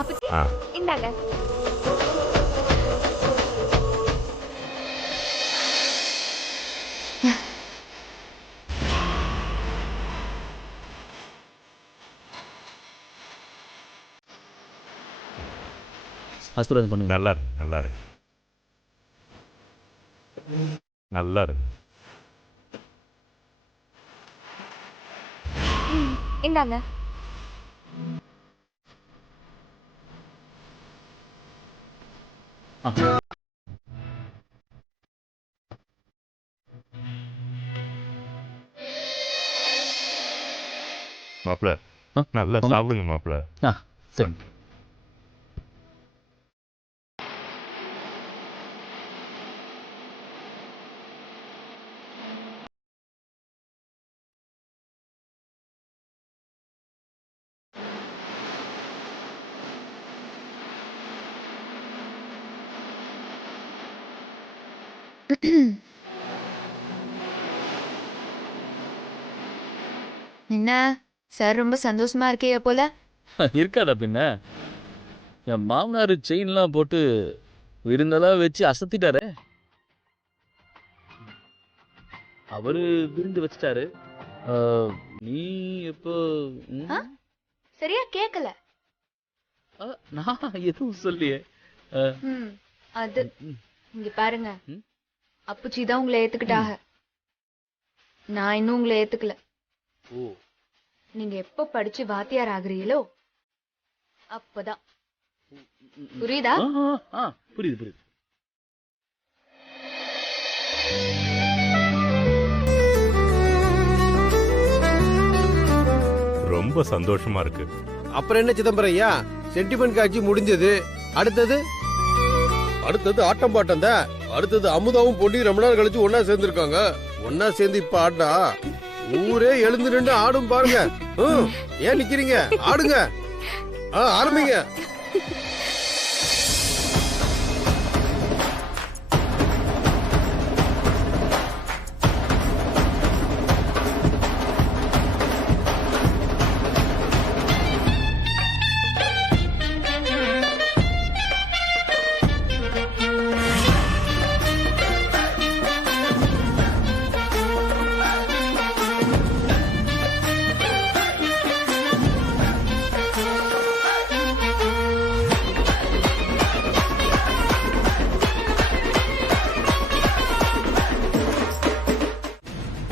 அப்பச்சி இந்தாங்க. ஆசீர்வாதம் பண்ணுங்க. நல்லா இருக்கு, நல்லா இருக்கு, நல்லா இருக்கு. இந்தாங்க. மாப்பிள்ள நல்லா சாப்பிடுங்க மாப்பிள்ள. சரி. என்ன சார் ரொம்ப சந்தோஷமா இருக்கே போல. இருக்காதா பின்ன? என் மாமனார் செயின்லாம் போட்டு விருந்தெல்லாம் வச்சு அசத்திட்டாரு. அவரு விருந்து வச்சிட்டாரு. நீ எப்போ? சரியா கேக்கல. நான் எதுவும் சொல்லியே. அது இங்க பாருங்க, அப்புச்சி தான் உங்களை ஏத்துக்கிட்டாக. நான் இன்னும் உங்களை ஏத்துக்கல. ஓ, நீங்க எப்ப படிச்சு வாத்தியார் ஆகுறீங்களோ அப்பதான். புரியுதா? புரியுது புரியுது. ரொம்ப சந்தோஷமா இருக்கு. அப்புறம் என்ன சிதம்பரம் ஐயா, சென்டிமெண்ட் காட்சி முடிஞ்சது. அடுத்தது ஆட்டம் பாட்டம் தான். அடுத்தது அமுதாவும் பொண்ணி ரொம்ப நாள் கழிச்சு ஒன்னா சேர்ந்திருக்காங்க. ஒன்னா சேர்ந்து இப்ப ஆட்டா ஊரே எழுந்து நின்று ஆடும் பாருங்க. ஏன் நிக்கிறீங்க? ஆடுங்க, ஆரம்பிங்க.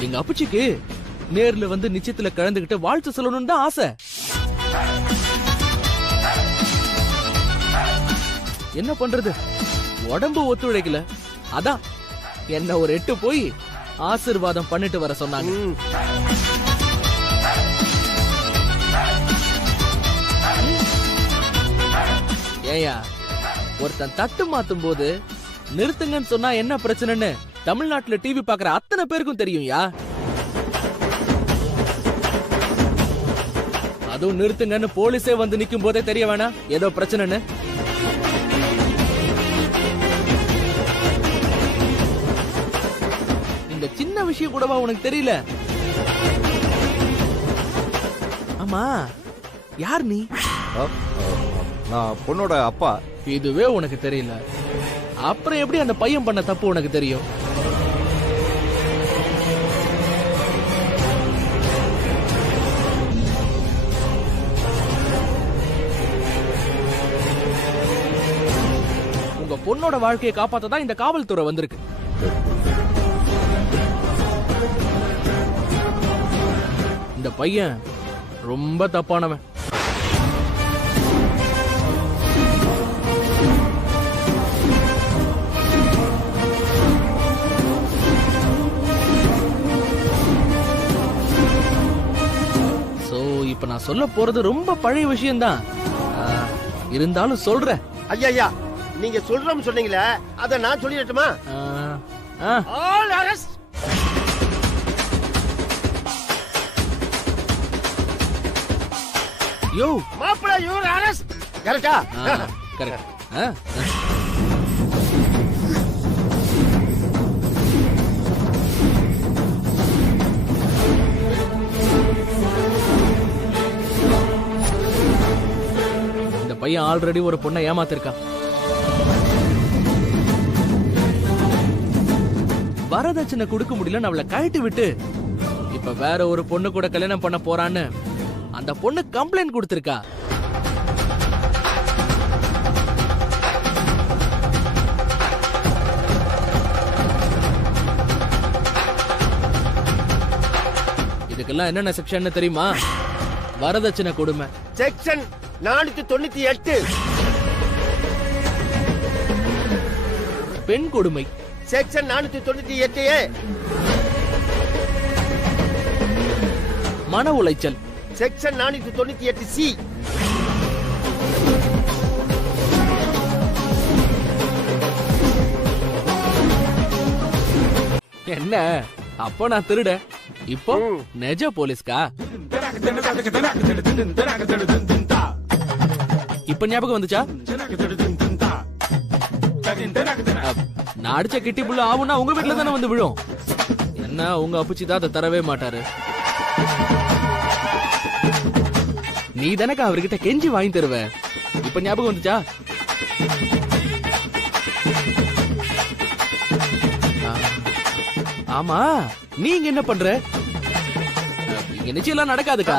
எங்க அப்புச்சிக்கு நேர்ல வந்து நிச்சயத்துல கலந்துகிட்டு வாழ்த்து சொல்லணும்னு தான் ஆசை. என்ன பண்றது, உடம்பு ஒத்துழைக்கல. அதான் என்ன ஒரு 8 போய் ஆசீர்வாதம் பண்ணிட்டு வர சொன்னாங்க. ஏயா, ஒருத்தன் தட்டு மாத்தும் போது நிறுத்துங்கன்னு சொன்னா என்ன பிரச்சனைன்னு தமிழ்நாட்டுல டிவி பாக்குற அத்தனை பேருக்கும் தெரியும்யா. அதுவும் நிறுத்துங்கன்னு போலீஸே வந்து நிக்கும் போதே தெரிய வேணாம் ஏதோ பிரச்சனைன்னு. இந்த சின்ன விஷயம் கூடவா உனக்கு தெரியல? ஆமா, யார் நீ? நான் பொண்ணோட அப்பா. இதுவே உனக்கு தெரியல, அப்புறம் எப்படி அந்த பையன் பண்ண தப்பு உனக்கு தெரியும்? உங்க பொண்ணோட வாழ்க்கையை காப்பாத்ததான் இந்த காவல்துறை வந்திருக்கு. இந்த பையன் ரொம்ப தப்பானவன். இப்ப நான் சொல்ல போறது ரொம்ப பழைய விஷயம்தான், இருந்தாலும் சொல்றேன். ஐயா, நீங்க சொல்றோம் சொன்னீங்களே, அத நான் சொல்லிடட்டுமா? All arrest. யோ மாப்பிள்ளை, யூ ஆர் அரெஸ்ட். கரெக்ட்டா? கரெக்ட். பையன் ஆல்ரெடி ஒரு பொண்ணை ஏமாத்திருக்கான். வரதட்சணை கொடுக்க முடியல, அவளை கழட்டி விட்டு இப்ப வேற ஒரு பொண்ணு கூட கல்யாணம் பண்ண போறான்னு அந்த பொண்ணு கம்ப்ளைண்ட் கொடுத்திருக்கா. இதுக்கெல்லாம் என்னென்ன செக்ஷன் தெரியுமா? வரதட்சணை கொடுமை செக்ஷன் 498, பெண் கொடுமை செக்ஷன் 498A, மன உளைச்சல் செக்ஷன் 498C. என்ன அப்போ நான் திருட, இப்போ நெஜ போலீஸ்கா? இப்ப ஞாபகம் வந்துச்சா? நான் அடிச்ச கிட்டி புள்ள ஆவுன்னா உங்க வீட்டுல தானே வந்து விழும். என்ன உங்க அப்புச்சிதான் அதை தரவே மாட்டாரு. நீ தானக்கா அவர்கிட்ட கெஞ்சி வாங்கி தருவ. இப்ப ஞாபகம் வந்துச்சா? ஆமா, நீங்க என்ன பண்ற? இங்க நிச்சயம் எல்லாம் நடக்காதுக்கா.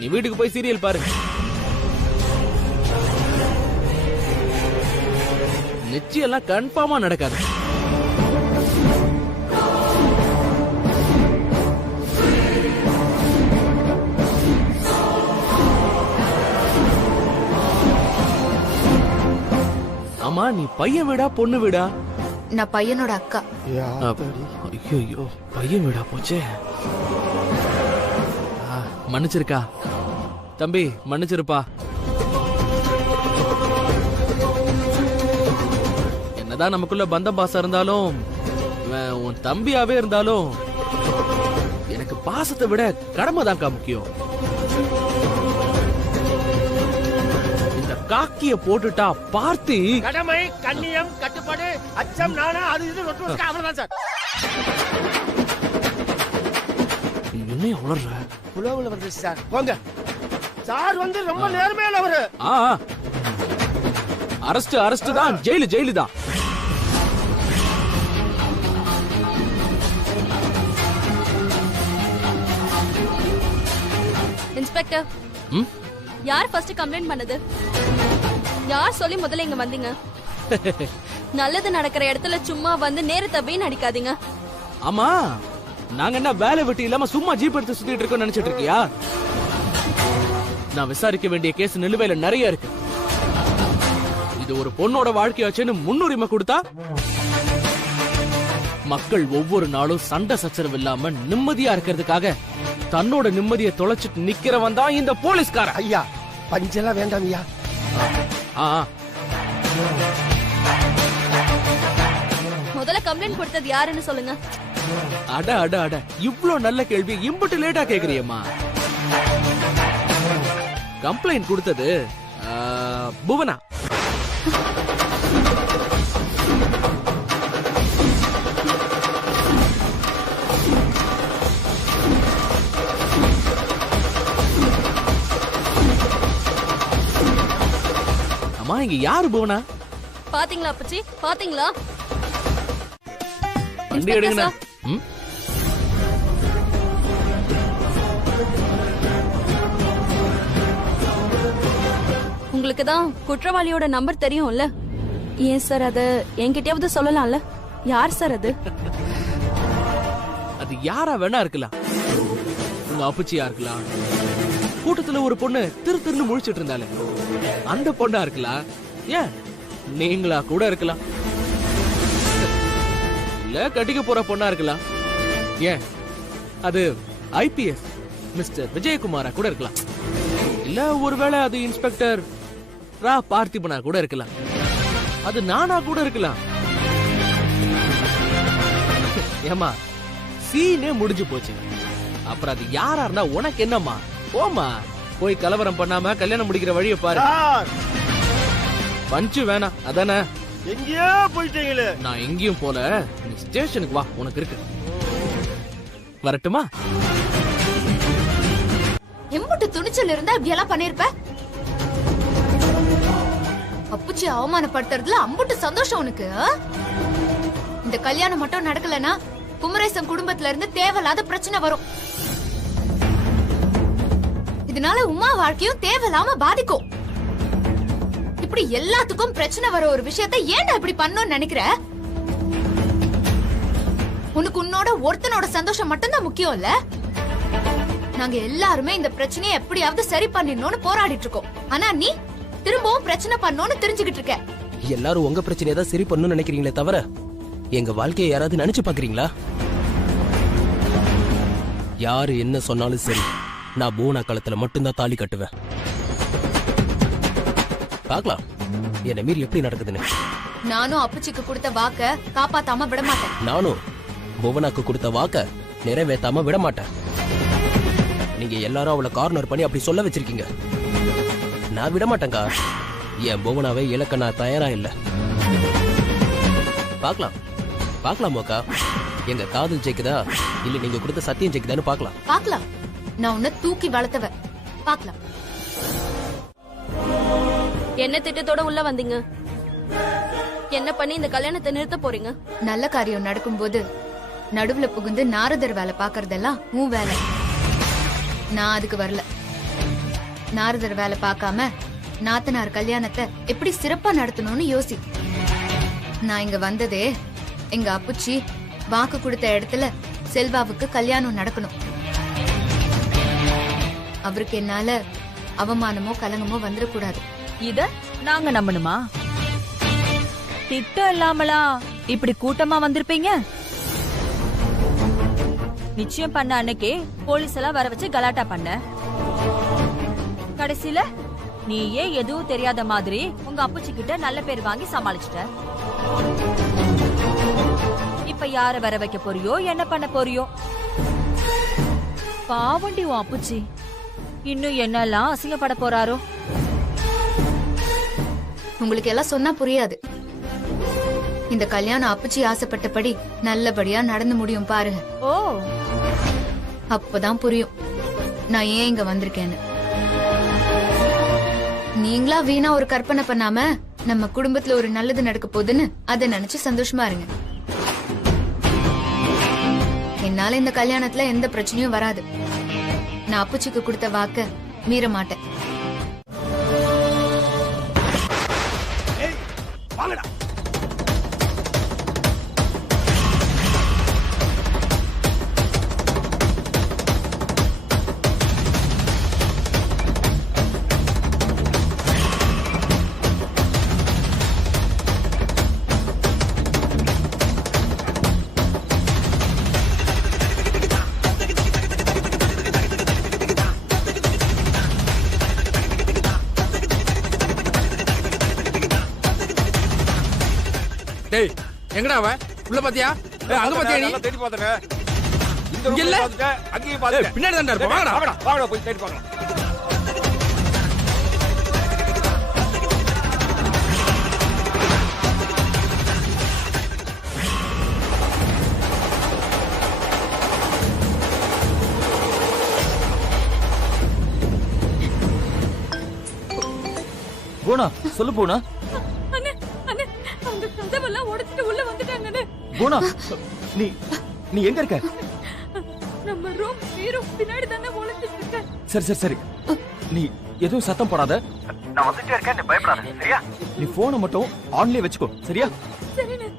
நீ வீட்டுக்கு போய் சீரியல் பாரு. நிச்சயம் எல்லாம் கன்ஃபார்மா நடக்காது. ஆமா, நீ பையன் வீடா பொண்ணு வீடா? நான் பையனோட அக்கா. ஐயோ, பையன் வீடா போச்சே. மன்னிச்சிருக்கா தம்பி, மன்னிச்சிருப்பா. என்னதான் நமக்குள்ள பந்தம் பாசம் இருந்தாலும், உன் தம்பியாவே இருந்தாலும் எனக்கு பாசத்தை விட கடமை தான்க்கா முக்கியம். இந்த காக்கிய போட்டுட்டா பார்த்தி கடமை, கண்ணியம், கட்டுப்பாடு, அச்சம், நானா, அது இது அவ்வளவுதான் சார். என்ன உளர்ற? புலவுல வந்து சார் போங்க. சார் வந்து ரொம்ப நேர்மையான அவரு. அரெஸ்ட் தான், ஜெயிலு தான். இன்ஸ்பெக்டர், யார் ஃபர்ஸ்ட் கம்ப்ளைண்ட் பண்ணது? யார் சொல்லி முதல்ல இங்க வந்தீங்க? நல்லது நடக்கிற இடத்துல சும்மா வந்து நேரத்தை வீண் அடிக்காதீங்க. ஆமா, நாங்க என்ன வேலை வெட்டி இல்லாம சும்மா ஜீப் எடுத்து சுத்திட்டு இருக்கோம் நினைச்சிட்டு இருக்கியா? நான் விசாரிக்க வேண்டிய கேஸ் நிலுவையில நிறைய இருக்கு. இது ஒரு பொண்ணோட வாழ்க்கையாச்சுன்னு முன்னுரிமை கொடுத்தா மக்கள் ஒவ்வொரு நாளும் சண்டை சச்சரவு இல்லாம நிம்மதியா இருக்கிறதுக்காக தன்னோட நிம்மதியை தொலைச்சிட்டு நிக்கிறவன் தான் இந்த போலீஸ்கார. ஐயா, பஞ்செல்லாம் வேண்டாம் ஐயா. முதல்ல கம்ப்ளைண்ட் கொடுத்தது யாருன்னு சொல்லுங்க. அட இவ்ளோ நல்ல கேள்வி இம்புட்டு லேட்டா கேக்குறியம்மா. கம்ப்ளைண்ட் கொடுத்தது புவனா. அம்மா, இங்க யாரு புவனா? பாத்தீங்களா அப்பச்சி, பாத்தீங்களா? வண்டி எடுங்கண்ணா. உங்களுக்கு தான் குற்றவாளியோட நம்பர் தெரியும்ல, ஏன் சார் அத என்கிட்டயாவது சொல்லலாம்ல? யார் சார் அது? அது யாரா வேணா இருக்கலாம். உங்க அப்புச்சியா இருக்கலாம், கூட்டத்துல ஒரு பொண்ணு திருன்னு முழிச்சிட்டு இருந்தாலே அந்த பொண்ணா இருக்கலாம், ஏன் நீங்களா கூட இருக்கலாம், இல்ல கட்டிக்க போற பொண்ணா இருக்கலாம், ஏன் அது ஐபிஎஸ் மிஸ்டர் விஜயகுமாரா கூட இருக்கலாம், இல்ல ஒருவேளை அது இன்ஸ்பெக்டர் ரா பார்த்திபனா கூட இருக்கலாம், அது நானா கூட இருக்கலாம். ஏமா, சீனே முடிஞ்சு போச்சு. அப்புறம் அது யாரா இருந்தா உனக்கு என்னம்மா? போமா, போய் கலவரம் பண்ணாம கல்யாணம் முடிக்கிற வழியை பாரு. பஞ்சு வேணாம் அதானே? எங்கேயோ போயிட்டீங்களே. நான் எங்கேயும் போல, நீ ஸ்டேஷனுக்கு வா, உனக்கு இருக்கு. வரட்டுமா? எம்புட்டு துணிச்சல் இருந்தா இப்படி எல்லாம் பண்ணிருப்ப? அப்புச்சி அவமானப்படுத்துறதுல அம்புட்டு சந்தோஷம் உனக்கு ஆ? இந்த கல்யாணம் மட்டும் நடக்கலனா குமரேசன் குடும்பத்துல இருந்து தேவையில்லாத பிரச்சனை வரும். இதனால உமா வாழ்க்கையும் தேவையில்லாம பாதிக்கும். இப்படி எல்லாத்துக்கும் பிரச்சனை வர ஒரு விஷயத்தை ஏன்டா இப்படி பண்ணணும்னு நினைக்கிற? உனக்கு உன்னோட ஒருத்தனோட சந்தோஷம் மட்டும்தான் முக்கியம் இல்ல? நாங்க எல்லாருமே இந்த பிரச்சனையை எப்படியாவது சரி பண்ணிடணும்னு போராடிட்டு இருக்கோம். ஆனா நீ திரும்பவும் பிரச்சனை பண்ணணும்னு தெரிஞ்சுக்கிட்டு இருக்க. எல்லாரும் உங்க பிரச்சனையை தான் சரி பண்ணணும்னு நினைக்கிறீங்களே தவிர எங்க வாழ்க்கையை யாராவது நினைச்சு பாக்குறீங்களா? யாரு என்ன சொன்னாலும் சரி, நான் பூனா காலத்துல மட்டும்தான் தாலி கட்டுவேன். பாக்கலாம் என்ன மீறி எப்படி நடக்குதுன்னு. நானும் அப்புச்சிக்கு கொடுத்த வாக்க காப்பாத்தாம விட மாட்டேன். நானும் புவனாக்கு கொடுத்த வாக்க நிறைவேத்தாம விட மாட்டேன். நீங்க எல்லாரும் அவளை கார்னர் பண்ணி அப்படி சொல்ல வச்சிருக்கீங்க. நான் விட மாட்டேங்க. என் புவனாவை இழக்க நான் தயாரா இல்ல. பாக்கலாம் பாக்கலாம் மோக்கா, எங்க காதல் ஜெயிக்குதா இல்ல நீங்க கொடுத்த சத்தியம் ஜெயிக்குதான்னு பாக்கலாம். பாக்கலாம். நான் உன்னை தூக்கி வளர்த்தவ. பாக்கலாம். என்ன திட்டத்தோட உள்ள வந்தீங்க? என்ன பண்ணி இந்த கல்யாணத்தை நிறுத்த போறீங்க? நல்ல காரியம் நடக்கும்போது நடுவுல புகுந்து நாரதர் வேலை பாக்குறதெல்லாம் உன் வேலை. நான் அதுக்கு வரல. நாரதர் வேலை பார்க்காம நாத்தனார் கல்யாணத்தை எப்படி சிறப்பா நடத்தணும்னு யோசி. நான் இங்க வந்ததே எங்க அப்புச்சி வாக்கு கொடுத்த இடத்துல செல்வாவுக்கு கல்யாணம் நடக்கணும். அவருக்கு என்னால அவமானமோ கலங்கமோ வந்துடக்கூடாது. இத நாங்க நம்பணுமா? திட்டம் இல்லாமலா இப்படி கூட்டமா வந்திருப்பீங்க? நிச்சயம் பண்ண அன்னைக்கே போலீஸ் எல்லாம் வர வச்சு கலாட்டா பண்ண. கடைசியில நீயே எதுவும் தெரியாத மாதிரி உங்க அப்புச்சி கிட்ட நல்ல பேர் வாங்கி சமாளிச்சிட்ட. இப்ப யார வர வைக்க போறியோ, என்ன பண்ண போறியோ? பாவண்டி உன் அப்புச்சி இன்னும் என்னெல்லாம் அசிங்கப்பட போறாரோ. உங்களுக்கு எல்லாம் சொன்னா புரியாது. இந்த கல்யாணம் அப்புச்சி ஆசைப்பட்டபடி நல்லபடியா நடந்து முடியும் பாருங்க. ஓ, அப்பதான் புரியும் நான் ஏன் இங்க வந்திருக்கேன்னு. நீங்களா வீணா ஒரு கற்பனை பண்ணாம நம்ம குடும்பத்துல ஒரு நல்லது நடக்க போகுதுன்னு அதை நினைச்சு சந்தோஷமா இருங்க. என்னால இந்த கல்யாணத்துல எந்த பிரச்சனையும் வராது. நான் அப்புச்சிக்கு கொடுத்த வாக்க மீற மாட்டேன். டேய் எங்கடா அவன்? உள்ள பாத்தியா? அங்க பாத்தியா நீ? தேடி பாத்தனே. இங்க இல்ல. அங்கேயே பாத்தேன். பின்னாடி தான் இருப்பா. வாங்கடா வாங்கடா வாங்கடா போய் தேடி பார்க்கலாம். பூனா சொல்லு பூனா. அண்ணே அண்ணே அந்த கதவெல்லாம் உடைச்சிட்டு உள்ள வந்துட்டாங்கண்ணே. பூனா நீ நீ எங்க இருக்க? நம்ம ரூம் ஹீரோ பின்னாடி தானே ஒளிஞ்சிட்டு இருக்க. சரி சரி சரி, நீ எதுவும் சத்தம் போடாத. நான் வந்துட்டே இருக்கேன், நீ பயப்படாத சரியா? நீ போனை மட்டும் ஆன்லயே வச்சுக்கோ சரியா? சரிண்ணே.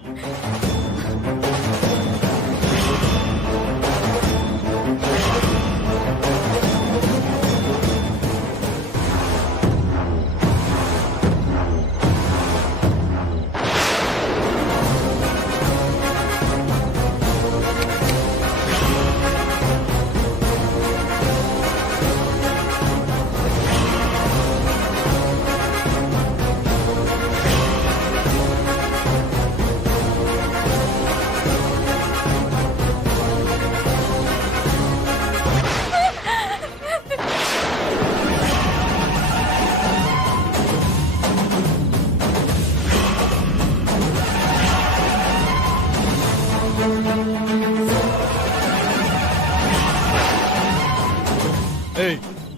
ஏய்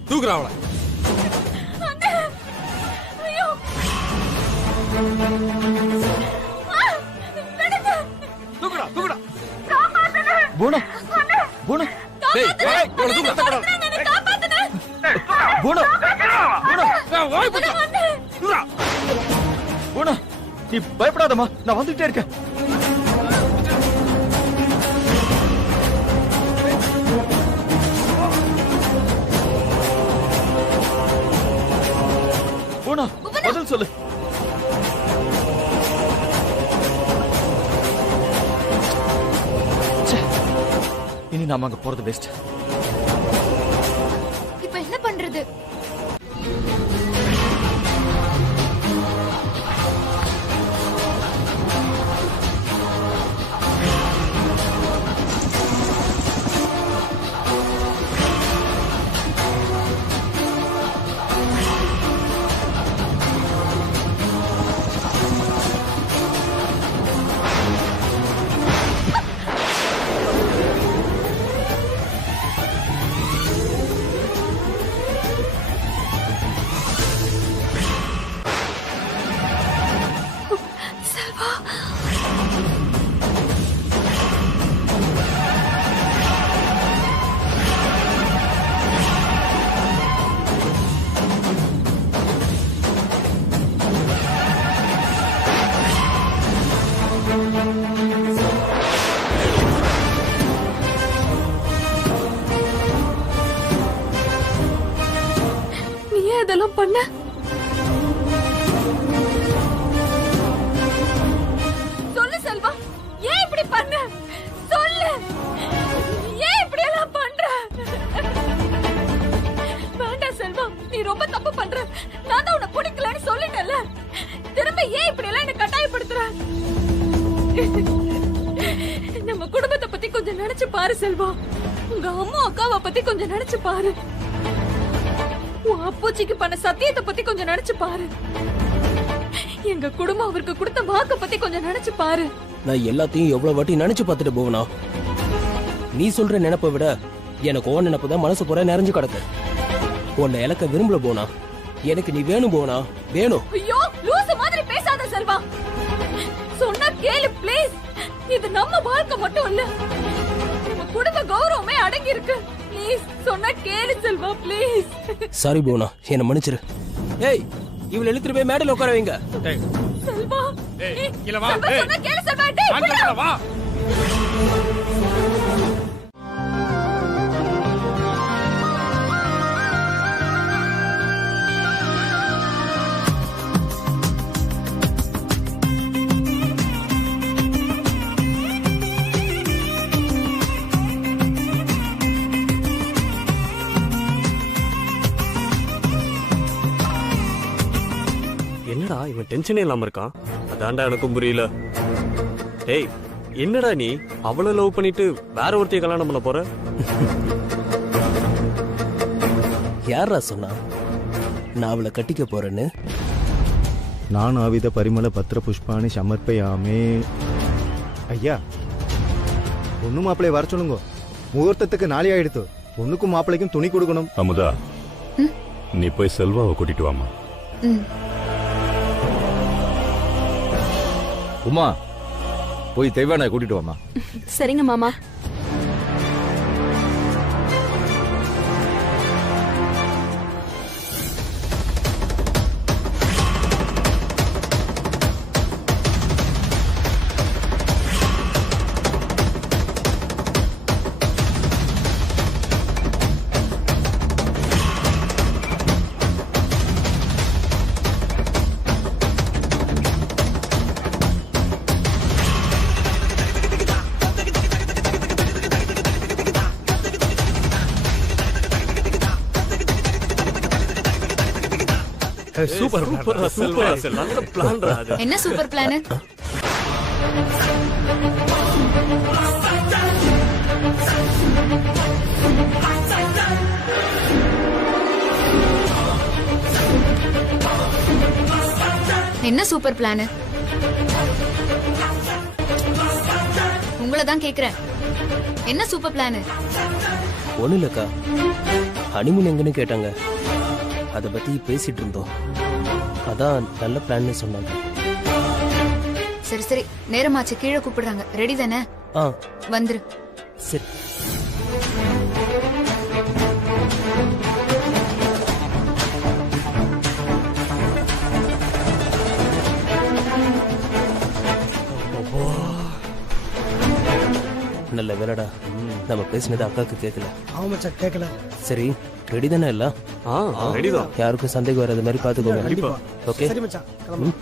தூக்குறா அவளை. ஐயோ தூக்குடா தூக்குடா போனா போனா டேய் டேய் தூக்குடா போனா போனா வாய் புத்தா தூக்குடா போனா நீ பயப்படாதம்மா, நான் வந்துட்டே இருக்கேன். போனா பதில் சொல்லு. இனி நாம அங்க போறது பெஸ்ட். இப்ப என்ன பண்றது? இதெல்லாம் பண்ண சொல்லு செல்வா, ஏன் இப்படி பண்ண? சொல்லு, ஏன் இப்படி எல்லாம் பண்ற? வேண்டாம் செல்வா, நீ ரொம்ப தப்பு பண்ற. நான் தான் உன்னை பிடிக்கலன்னு சொல்லிட்டேன்ல, திரும்ப ஏன் இப்படி எல்லாம் என்ன கட்டாயப்படுத்துற? நம்ம குடும்பத்தை பத்தி கொஞ்சம் நினைச்சு பாரு செல்வா. உங்க அம்மா அக்காவை பத்தி கொஞ்சம் நினைச்சு பாரு. உன் அப்பூச்சிக்கு பண்ண சத்தியத்தை பத்தி கொஞ்சம் நினைச்சு பாரு. எங்க குடும்பம் அவருக்கு கொடுத்த வாக்க பத்தி கொஞ்சம் நினைச்சு பாரு. நான் எல்லாத்தையும் எவ்வளவு வாட்டி நினைச்சு பார்த்துட்டு போவனா? நீ சொல்ற நினைப்பை விட எனக்கு ஓன் நினைப்பு தான் மனசு பூரா நிறைஞ்சு கிடக்கு. உன்னை இலக்க விரும்பல போனா, எனக்கு நீ வேணும் போனா வேணும். ஐயோ, லூசு மாதிரி பேசாத செல்வா. சொன்னா கேளு ப்ளீஸ். இது நம்ம வாழ்க்கை மட்டும் இல்ல, நம்ம குடும்ப கௌரவமே அடங்கி இருக்கு. ப்ளீஸ் சொன்னா கேளு செல்வா, ப்ளீஸ். சாரி போனா, என்ன மன்னிச்சிரு. ஏய், இவளை இழுத்துட்டு போய் மேடையில உட்கார வைங்க. செல்வா, ஏய் கீழ வா. செல்வா, ஏய் சொன்னா கேளு செல்வா. டேய், கீழ வா. என்னடா இவன் டென்ஷனே இல்லாம இருக்கான்? அதான்டா எனக்கும் புரியல. டேய், என்னடா நீ அவளை லவ் பண்ணிட்டு வேற ஒருத்தைய கல்யாணம் பண்ண போற? யாரா சொன்னா நான் அவளை கட்டிக்க போறேன்னு? நான் ஆவித பரிமள பத்திர புஷ்பாணி சமர்ப்பயாமே. ஐயா, பொண்ணு மாப்பிள்ளைய வர சொல்லுங்க. முகூர்த்தத்துக்கு நாளை ஆயிடுத்து. பொண்ணுக்கும் மாப்பிள்ளைக்கும் துணி கொடுக்கணும். அமுதா, நீ போய் செல்வாவை கூட்டிட்டு வாமா. உமா, போய் தெய்வானை கூட்டிட்டு வாமா. சரிங்க மாமா. சூப்பர் சூப்பர் சூப்பர், நல்ல பிளான்டா அது. என்ன சூப்பர் பிளான்? என்ன சூப்பர் பிளான்? உங்களை தான் கேக்குறேன். என்ன சூப்பர் பிளான்? ஒண்ணு இல்லக்கா, ஹனிமூன் எங்கன்னு கேட்டாங்க. அதை பத்தி பேசிட்டு இருந்தோம். அதான் நல்ல பிளான்னு சொன்னாங்க. சரி சரி, நேரமாச்சு, கீழே கூப்பிடுறாங்க. ரெடி தானே? வந்துரு. சரி. நல்ல வேலைடா, நம்ம பேசினது அக்காவுக்கு கேட்கல. ஆமா மச்சான், கேட்கல. சரி, ரெடி தானே எல்லாம்? ரெடி தான். யாருக்கும் சந்தேகம் வராத மாதிரி பாத்துக்கோங்க. ஓகே, சரி மச்சான், கிளம்பு.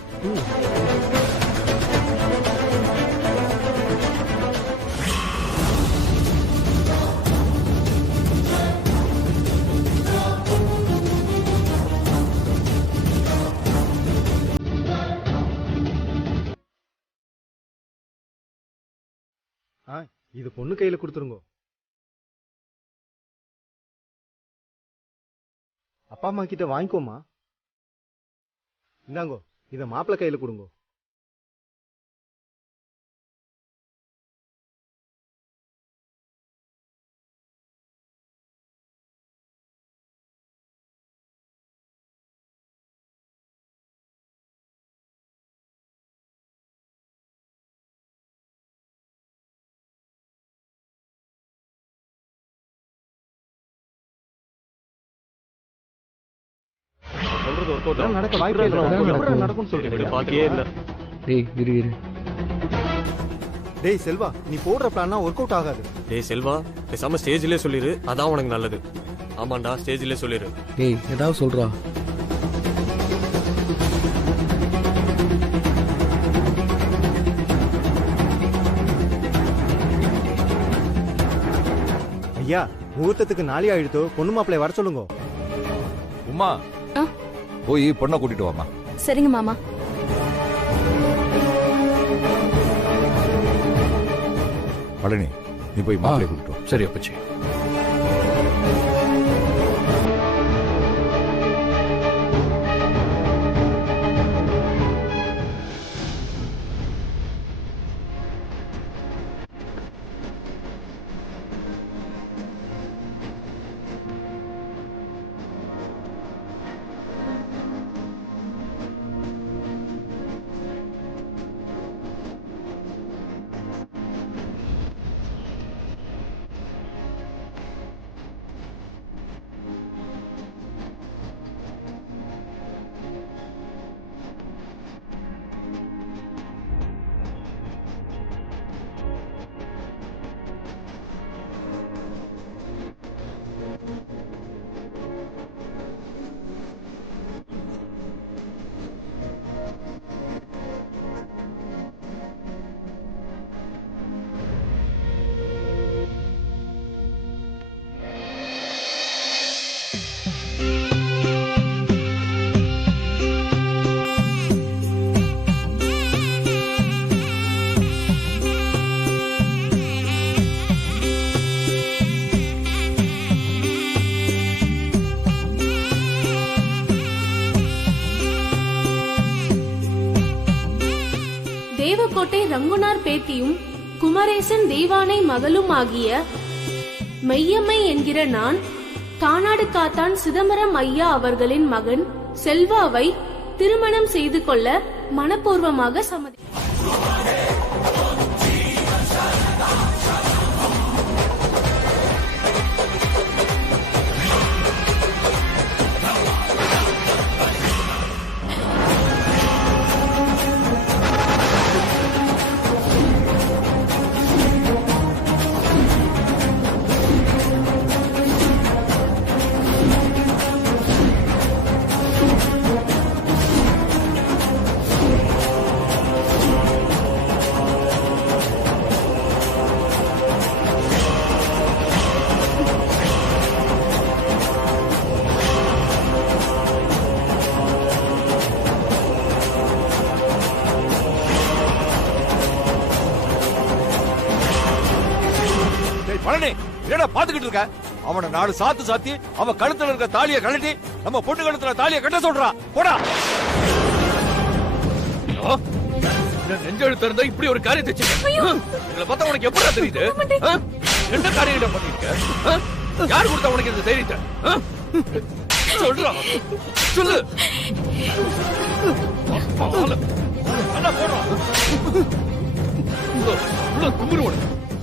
இது பொண்ணு கையில கொடுத்துருங்க. அப்பா அம்மா கிட்ட வாங்கிக்கோமா. இந்தாங்கோ, இத மாப்பிள்ளை கையில கொடுங்க. நடக்க வாய்ப்பே இல்ல. நடக்கும் சொல்றீங்க. டேய் செல்வா, நீ போடுற பிளான்னா ஒர்க் அவுட் ஆகாது. டேய் செல்வா, பேசாம ஸ்டேஜ்லயே சொல்லிரு, அதான் உனக்கு நல்லது. ஆமாண்டா, ஸ்டேஜ்லயே சொல்லிரு. ஏய், ஏதாவது சொல்றா. ஐயா, முகூர்த்தத்துக்கு நாளை ஆயிடுத்தோ, பொண்ணு மாப்பிள்ளை வர சொல்லுங்க. உமா, போய் பொண்ணை கூட்டிட்டு வாமா. சரிங்க மாமா. பழனி, நீ போய் மாப்பிள்ளை கூட்டிட்டு வா. சரி அப்பச்சி. தேவக்கோட்டை ரங்குனார் பேத்தியும் குமரேசன் தெய்வானை மகளும் ஆகிய மெய்யம்மை என்கிற நான் கானாடு காத்தான் சிதம்பரம் ஐயா அவர்களின் மகன் செல்வாவை திருமணம் செய்து கொள்ள மனப்பூர்வமாக சம்மதி. பழனி, என்னடா பாத்துக்கிட்டு இருக்க? அவனை 4 சாத்து சாத்தி அவன் கழுத்துல இருக்க தாலியை கழட்டி நம்ம பொண்ணு கழுத்துல தாலியை கட்ட சொல்றான். போடா. நெஞ்செழுத்து இருந்தா இப்படி ஒரு காரியத்தை எங்களை பார்த்தா உனக்கு எப்படா தெரியுது? என்ன காரியம் பண்ணிருக்க? யாரு கொடுத்தா உனக்கு இந்த தைரியத்தை? சொல்றா, சொல்லு. அண்ணா போடுறோம்.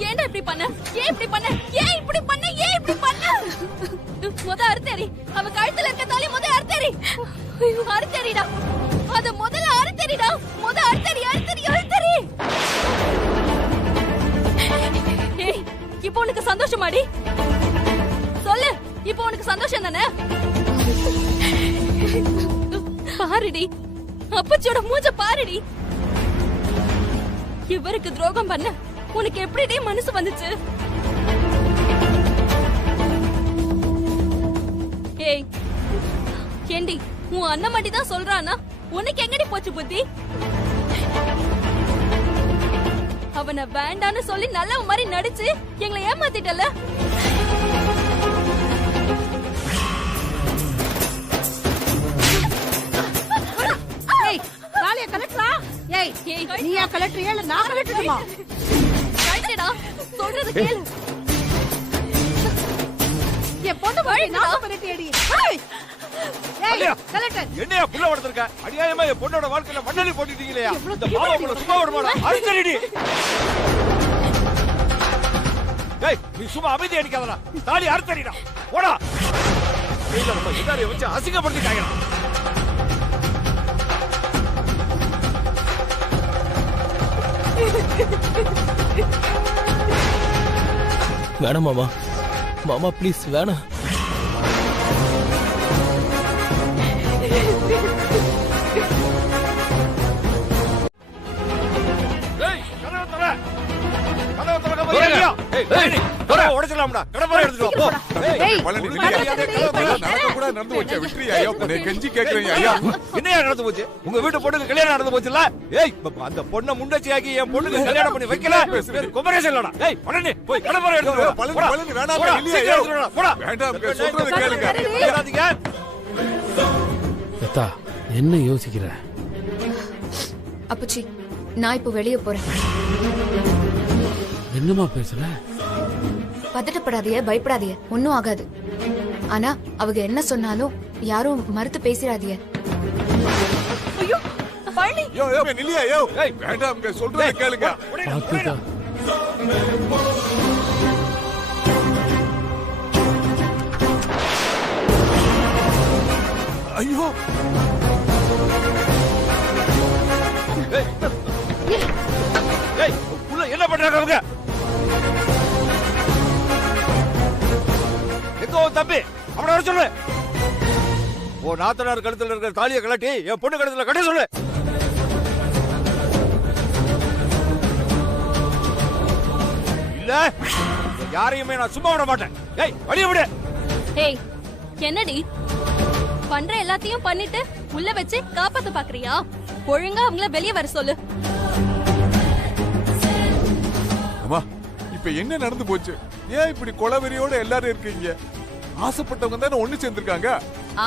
ஏன்டா இப்படி பண்ண? ஏன் இப்படி பண்ண? ஏன் இப்படி பண்ண? ஏன் இப்படி பண்ண? முத அறுத்தேரி. அவ கழுத்துல இருக்க தாலி முத அறுத்தேரி. அறுத்தேரிடா. அத முதல்ல அறுத்தேரிடா. முத அறுத்தேரி. ஏய், இப்போ உனக்கு சந்தோஷமாடி? சொல்லு, இப்போ உனக்கு சந்தோஷம் தானே? பாருடி, அப்பச்சியோட மூஞ்ச பாருடி. இவருக்கு துரோகம் பண்ண உனக்கு எப்படி மனசு வந்துச்சு? ஏய் ஏண்டி, உன் அண்ணன் மட்டும் தான் சொல்றானா? உனக்கு எங்கடி போச்சு புத்தி? அவனை வேண்டான்னு சொல்லி நல்ல மாதிரி நடிச்சு எங்களை ஏமாத்திட்டல. தாலிய கலெக்டரா? ஏய் நீயா கலெக்டர்? இல்ல நான் கலெக்டருமா? கலெக்டரா, சொல்றது கேளு. என் பொண்ணு போய் நான் பண்ணிட்டேடி. ஏய் கலெக்டர், என்னையா புள்ள வளர்த்திருக்க? அநியாயமா என் பொண்ணோட வாழ்க்கையில மண்ணெண்ணி போட்டுட்டீங்களே. இந்த பாவம் உங்களை சும்மா விடுமாடா? அறுத்தடிடி. ஏய் நீ சும்மா அமைதி அடிக்காதடா. தாலி அறுத்தடிடா. போடா. இல்ல நம்ம இதாரிய வச்சு அசிங்கப்படுத்திட்டாங்க. வேணாம் மாமா. மாமா ப்ளீஸ் வேணாம். உடைச்சலாம்டா. கடப்பாறை எடுத்துட்டு வா. என்னையா நடந்து போச்சு? உங்க வீட்டு பொண்ணுக்கு கல்யாணம் நடந்து போச்சுல? ஏய் அந்த பொண்ணை முண்டச்சியாக்கி என் பொண்ணுக்கு கல்யாணம் பண்ணி வைக்கல. குமரேசன் இல்லடா. ஏய் பழனி போய் கடப்பாறை எடுத்துட்டு வா. பழனி வேண்டாம் இல்லையா? போடா. வேண்டாம் சொல்றது கேளுங்க. ஏறாதீங்க. அத்தா என்ன யோசிக்கிற? அப்பச்சி, நான் இப்போ வெளியே போறேன். என்னமா பேசுற? பதட்டப்படாதீங்க, பயப்படாதீங்க, ஒன்னும் ஆகாது. ஆனா அவங்க என்ன சொன்னாலும் யாரும் மறுத்து பேசிடாதீங்க. ஐயோ பழனி, யோ யோ நில்லியா யோ. ஏய் வேண்டாம் சொல்றத கேளுங்க. பாத்துடா. ஐயோ ஏய் உள்ள என்ன பண்றாங்க அவங்க? எங்கோ தம்பி அவனை வர சொல்லு. ஓ நாத்தனார் கழுத்துல இருக்கிற தாலியை கலட்டி என் பொண்ணு கழுத்துல கட்ட சொல்லு. இல்ல யாரையுமே நான் சும்மா விட மாட்டேன். ஏய் வெளிய விடு. ஏய் என்னடி பண்ற? எல்லாத்தையும் பண்ணிட்டு உள்ள வச்சு காப்பாத்த பாக்குறியா? ஒழுங்கா அவங்கள வெளியே வர சொல்லு. அம்மா இப்ப என்ன நடந்து போச்சு? ஏன் இப்படி கொலவெறியோட எல்லாரும் இருக்கீங்க? ஆசைப்பட்டவங்க தானே ஒண்ணு சேர்ந்திருக்காங்க.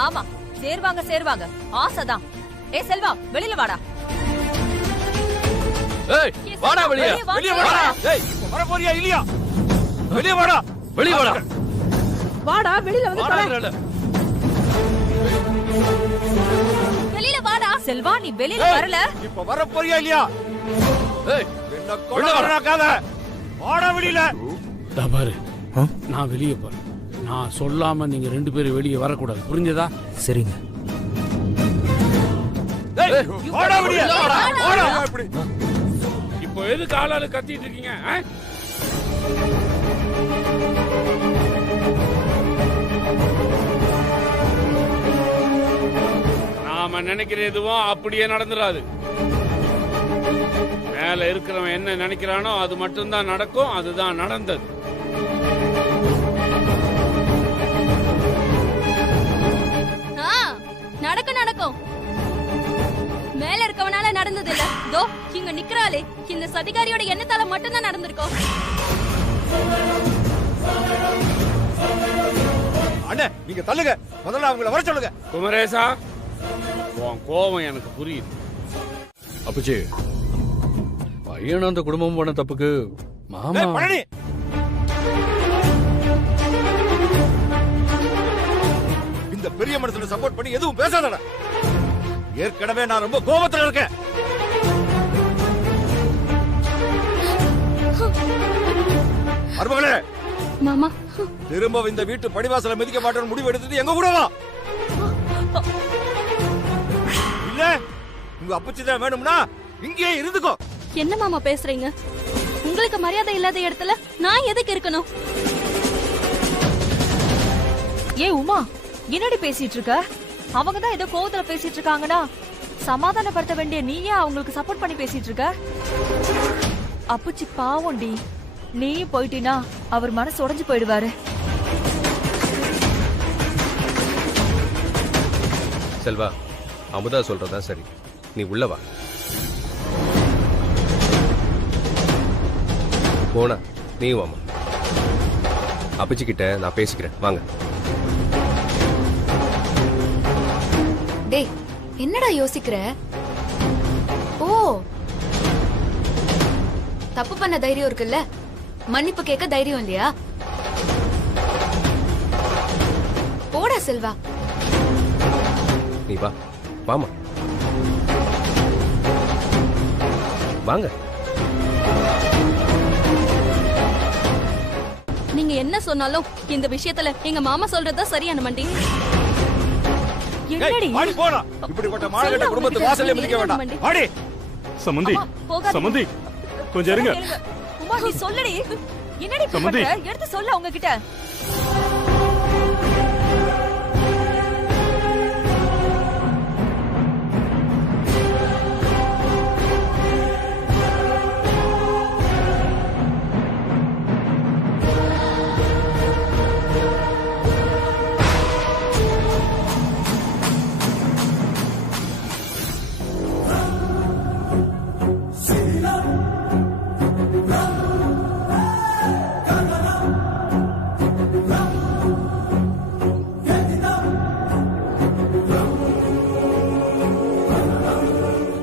ஆமா சேருவாங்க ஆசைதான். ஏய் செல்வா வெளியில வாடா. ஏய் வாடா வெளிய. வெளிய வாடா. ஏய் வர போறியா இல்லையா? வெளிய வாடா. வெளிய வாடா. வாடா வெளியில வந்து வாடா. வெளியில வாடா. செல்வா நீ வெளியில வரல. இப்ப வர போறியா இல்லையா? ஏய் என்ன கொல்ல வரக்காத. வாடா வெளியில. பாரு, நான் வெளியே போறேன். நான் சொல்லாம நீங்க ரெண்டு பேரும் வெளியே வரக்கூடாது, புரிஞ்சதா? சரிங்க. வாடா வெளிய. வாடா. இப்போ எதுக்கு ஆளாளு கத்திட்டு இருக்கீங்க? நாம நினைக்கிற எதுவும் அப்படியே நடந்துடாது. மேல இருக்கிறவன் என்ன நினைக்கிறானோ அது மட்டும்தான் நடக்கும். அதுதான் நடந்தது. நடக்கும். மேல இருக்கவனால நடந்தது இல்ல. தோ இங்க நிக்கறாளே, இந்த சதிகாரியோட எண்ணத்தால மட்டும்தான் நடந்திருக்கோம். அண்ணே நீங்க தள்ளுங்க. முதல்ல அவங்கள வர சொல்லுங்க. குமரேசா, உன் கோபம் எனக்கு புரியுது. அப்பச்சி, பையனும் அந்த குடும்பம் பண்ண தப்புக்கு மாமா பழனி இந்த பெரிய மனுஷனை சப்போர்ட் பண்ணி எதுவும் பேசாதடா. ஏற்கனவே நான் ரொம்ப கோபத்துல இருக்கேன். மருமகளே மாமா திரும்ப இந்த வீட்டு படிவாசல மிதிக்க மாட்டேன்னு முடிவு எடுத்துட்டு எங்க கூட வா. இல்ல உங்க அப்பச்சி தான் வேணும்னா இங்கேயே இருந்துக்கோ. என்ன மாமா பேசுறீங்க? உங்களுக்கு மரியாதை இல்லாத இடத்துல நான் எதுக்கு இருக்கணும்? ஏ உமா, என்னடி பேசிட்டு இருக்க? அவங்க தான் ஏதோ கோவத்துல பேசிட்டு இருக்காங்கன்னா சமாதானப்படுத்த வேண்டிய நீயே அவங்களுக்கு சப்போர்ட் பண்ணி பேசிட்டு இருக்க. அப்புச்சி பாவம்டி, நீயும் போயிட்டீனா அவர் மனசு உடைஞ்சு போயிடுவாரு. செல்வா, அமுதா சொல்றதா சரி, நீ உள்ள வா. போனா நீ வாமா. அப்பச்சி கிட்ட நான் பேசிக்கிறேன், வாங்க. டேய், என்னடா யோசிக்கிற? ஓ, தப்பு பண்ண தைரியம் இருக்குல்ல, மன்னிப்பு கேட்க தைரியம் இல்லையா? போடா செல்வா. நீ வா, வாமா, வாங்க. நீங்க என்ன சொன்னாலும் இந்த விஷயத்துல எங்க மாமா சொல்றதுதான் சரியான மண்டி. என்னடி வாடி போடா. இப்படிப்பட்ட மானகெட்ட குடும்பத்து வாசல்ல மிதிக்க வேண்டாம். வாடி. சமந்தி, சமந்தி கொஞ்சம் இருங்க. உமா, நீ சொல்லடி. என்னடி சமந்தி, பண்ற? எடுத்து சொல்ல அவங்க கிட்ட.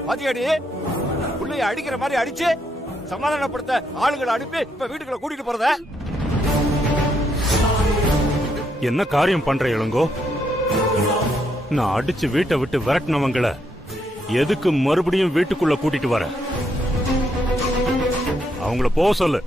பாத்தியாடி, புள்ளைய அடிக்கிற மாதிரி அடிச்சு சமாதானப்படுத்த ஆளுங்களை அனுப்பி இப்ப வீட்டுக்குள்ள கூட்டிட்டு போறத. என்ன காரியம் பண்ற இளங்கோ? நான் அடிச்சு வீட்டை விட்டு விரட்டினவங்கள எதுக்கு மறுபடியும் வீட்டுக்குள்ள கூட்டிட்டு வர? அவங்கள போக சொல்லு.